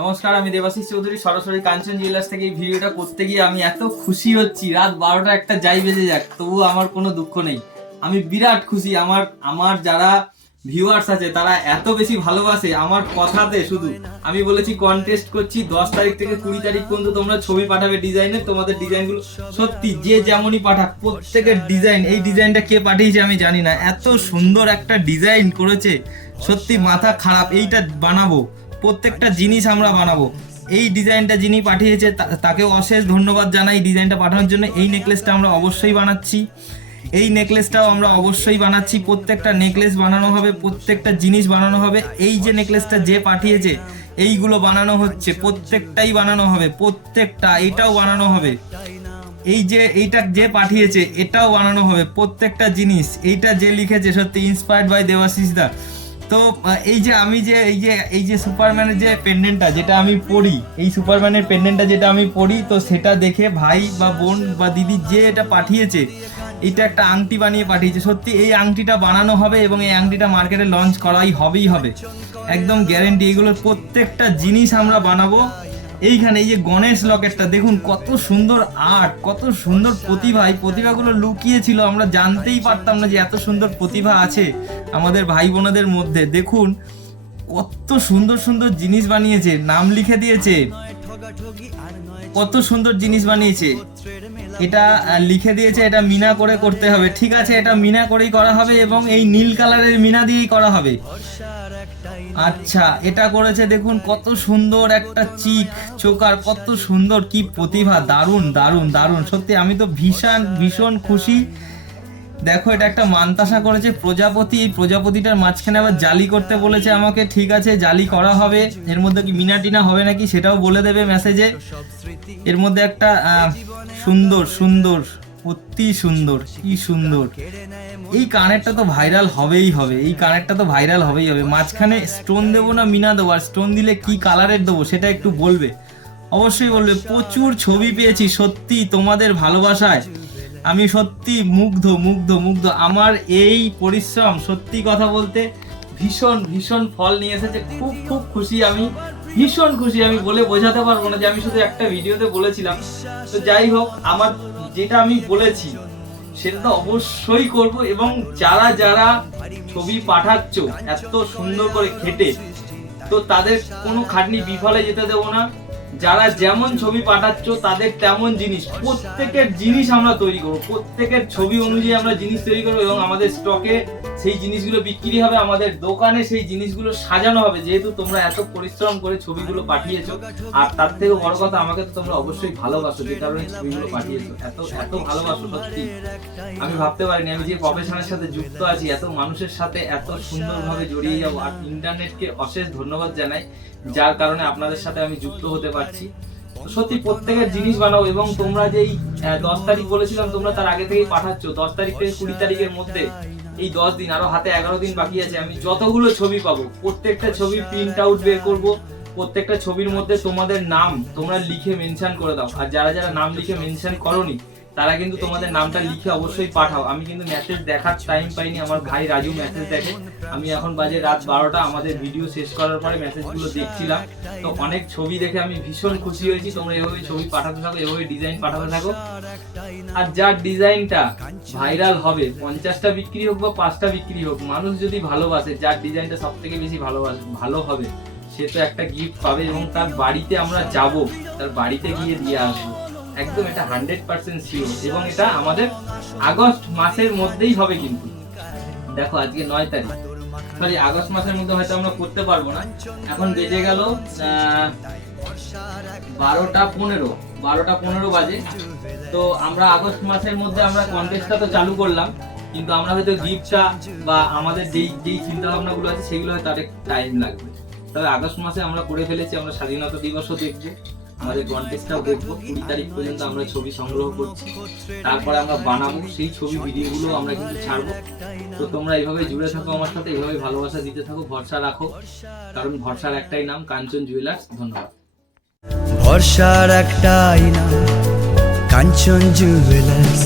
নমস্কার, আমি দেবাশিস চৌধুরী সরাসরি কাঞ্চন জুয়েলার্স থেকে এই ভিডিওটা করতে গিয়ে আমি এত খুশি হচ্ছি। রাত 12টা একটা যাই বেজে যাক, তবু আমার কোনো দুঃখ নেই। আমি বিরাট খুশি। আমার যারা ভিউয়ার্স আছে তারা এত বেশি ভালোবাসে আমার কথাতে। শুধু আমি বলেছি কন্টেস্ট করছি 10 তারিখ থেকে 20 তারিখ পর্যন্ত তোমরা ছবি পাঠাবে ডিজাইনের। তোমাদের ডিজাইনগুলো সত্যি যে যেমনই পাঠাক, প্রত্যেকের ডিজাইন, এই ডিজাইনটা কে পাঠিয়েছে আমি জানি না, এত সুন্দর একটা ডিজাইন করেছে, সত্যি মাথা খারাপ। এইটা বানাবো, প্রত্যেকটা জিনিস আমরা বানাবো। এই ডিজাইনটা যিনি পাঠিয়েছে তাকেও অশেষ ধন্যবাদ জানাই ডিজাইনটা পাঠানোর জন্য। এই নেকলেসটা আমরা অবশ্যই বানাচ্ছি, এই নেকলেসটাও আমরা অবশ্যই বানাচ্ছি। প্রত্যেকটা নেকলেস বানানো হবে, প্রত্যেকটা জিনিস বানানো হবে। এই যে নেকলেসটা যে পাঠিয়েছে এইগুলো বানানো হচ্ছে, প্রত্যেকটাই বানানো হবে, প্রত্যেকটা। এইটাও বানানো হবে, এই যে এইটা যে পাঠিয়েছে এটাও বানানো হবে, প্রত্যেকটা জিনিস। এইটা যে লিখেছে সত্যি ইন্সপায়ার্ড বাই দেবাশিস দা। তো এই যে আমি যে এই যে সুপারম্যানের যে পেন্ডেন্টটা যেটা আমি পরি, এই সুপারম্যানের পেন্ডেন্টটা যেটা আমি পরি, তো সেটা দেখে ভাই বা বোন বা দিদি যে এটা পাঠিয়েছে, এটা একটা আংটি বানিয়ে পাঠিয়েছে। সত্যি এই আংটিটা বানানো হবে এবং এই আংটিটা মার্কেটে লঞ্চ করাই হবে, একদম গ্যারেন্টি। এগুলোর প্রত্যেকটা জিনিস আমরা বানাবো। এইখানে এই যে গণেশ লকেটটা দেখুন, কত সুন্দর আর্ট, কত সুন্দর প্রতিভা। এই প্রতিভাগুলো লুকিয়ে ছিল, আমরা জানতেই পারতাম না যে এত সুন্দর প্রতিভা আছে আমাদের ভাই বোনদের মধ্যে। দেখুন কত সুন্দর সুন্দর জিনিস বানিয়েছে, নাম লিখে দিয়েছে, কত সুন্দর জিনিস বানিয়েছে। এটা লিখে দিয়েছে এটা মিনা করে করতে হবে, ঠিক আছে, এটা মিনা করেই করা হবে এবং এই নীল কালারের মিনা দিয়েই করা হবে। আচ্ছা, এটা করেছে দেখুন কত সুন্দর একটা চিক চোকার, কত সুন্দর, কি প্রতিভা, দারুণ দারুণ দারুণ। সত্যি আমি তো ভীষণ খুশি। দেখো এটা একটা মানতাসা করেছে প্রজাপতি, এই প্রজাপতিটার মাঝখানে আবার জালি করতে বলেছে আমাকে, ঠিক আছে জালি করা হবে। এর মধ্যে কি মিনা টিনা হবে নাকি সেটাও বলে দেবে মেসেজে। এর মধ্যে একটা সুন্দর সুন্দর, অতি সুন্দর, কি সুন্দর। এই কানেরটা তো ভাইরাল হবেই হবে, এই কানেরটা তো ভাইরাল হবেই হবে। মাঝখানে স্টোন দেবো না মিনা দেবো, আর স্টোন দিলে কি কালারের দেবো সেটা একটু বলবে, অবশ্যই বলবে। প্রচুর ছবি পেয়েছি সত্যি তোমাদের ভালোবাসায়, আমি সত্যি মুগ্ধ মুগ্ধ মুগ্ধ। আমার এই পরিশ্রম সত্যি কথা বলতে ভীষণ ফল নিয়ে এসেছে। খুব খুব খুশি আমি, ভীষণ খুশি। আমি বলে বোঝাতে পারবো না যে আমি শুধু একটা ভিডিওতে বলেছিলাম। তো যাই হোক, আমার যেটা আমি বলেছি সেটা তো অবশ্যই করব। এবং যারা যারা ছবি পাঠাচ্ছ এত সুন্দর করে খেটে, তো তাদের কোনো খাটনি বিফলে যেতে দেবো না। যারা যেমন ছবি পাঠাচ্ছ তাদের তেমন জিনিস, প্রত্যেকের জিনিস আমরা তৈরি করবো, প্রত্যেকের ছবি অনুযায়ী আমরা জিনিস তৈরি করবো এবং আমাদের স্টকে সেই জিনিসগুলো বিক্রি হবে, আমাদের দোকানে সেই জিনিসগুলো সাজানো হবে। যেহেতু তোমরা এত পরিশ্রম করে ছবিগুলো পাঠিয়েছো, আর তার থেকে বড় কথা আমাকে তো তোমরা অবশ্যই ভালোবাসো, যে কারণে ছবিগুলো পাঠিয়েছো। এত ভালোবাসো সত্যি আমি ভাবতে পারিনি। আমি যে প্রফেশনের সাথে যুক্ত আছি, এত মানুষের সাথে এত সুন্দরভাবে জড়িয়ে যাবো। আর ইন্টারনেটকে অশেষ ধন্যবাদ জানাই, যার কারণে আপনাদের সাথে আমি যুক্ত হতে পারছি। সত্যি প্রত্যেকের জিনিস বানাও। এবং তোমরা যেই 10 তারিখ বলেছিলাম, তোমরা তার আগে থেকেই পাঠাচ্ছ। 10 তারিখ থেকে 20 তারিখের মধ্যে, এই 10 দিন, আরো হাতে 11 দিন বাকি আছে। আমি যতগুলো ছবি পাবো প্রত্যেকটা ছবি প্রিন্ট আউট বের করবো। প্রত্যেকটা ছবির মধ্যে তোমাদের নাম তোমরা লিখে মেনশন করে দাও। আর যারা যারা নাম লিখে মেনশন করোনি তারা কিন্তু তোমাদের নামটা লিখে অবশ্যই পাঠাও। আমি কিন্তু মেসেজ দেখার টাইম পাইনি, আমার ভাই রাজু মেসেজ দেখে। আমি এখন বাজে রাত 12টা, আমাদের ভিডিও শেষ করার পরে মেসেজগুলো দেখছিলাম। তো অনেক ছবি দেখে আমি ভীষণ খুশি হয়েছি। তোমরা এভাবে ছবি পাঠাতে থাকো, এভাবে ডিজাইন পাঠাতে থাকো। আর যার ডিজাইনটা ভাইরাল হবে, 50টা বিক্রি হোক বা 5টা বিক্রি হোক, মানুষ যদি ভালোবাসে, যার ডিজাইনটা সব থেকে বেশি ভালো হবে, সে তো একটা গিফট পাবে। এবং তার বাড়িতে আমরা যাব, তার বাড়িতে গিয়ে দিয়ে আসবো, একদম এটা 100% শিওর। এবং এটা আমাদের আগস্ট মাসের মধ্যেই হবে। কিন্তু দেখো আজকে 9 তারিখ, সরি আগস্ট মাসের মধ্যে হয়তো আমরা করতে পারবো না। এখন বেজে গেল 12:15 বাজে। তো আমরা আগস্ট মাসের মধ্যে আমরা কন্টেস্টটা তো চালু করলাম, কিন্তু আমরা হয়তো গিফটটা বা আমাদের যেই চিন্তা ভাবনা গুলো আছে সেগুলো হয়তো আরেক টাইম লাগবে। তবে আগস্ট মাসে আমরা করে ফেলেছি। আমরা স্বাধীনতা দিবসও দেখবো, আমাদের কন্টেস্টটাও দেখবো। 20 তারিখ পর্যন্ত আমরা ছবি সংগ্রহ করছি, তারপরে আমরা বানাবো সেই ছবি ভিডিওগুলো আমরা কিন্তু ছাড়বো। তো তোমরা এইভাবে জুড়ে থাকো আমার সাথে, এইভাবে ভালোবাসা দিতে থাকো, ভরসা রাখো, কারণ ভরসার একটাই নাম কাঞ্চন জুয়েলার্স। ধন্যবাদ। ভরসার একটাই নাম কাঞ্চন জুয়েলার্স।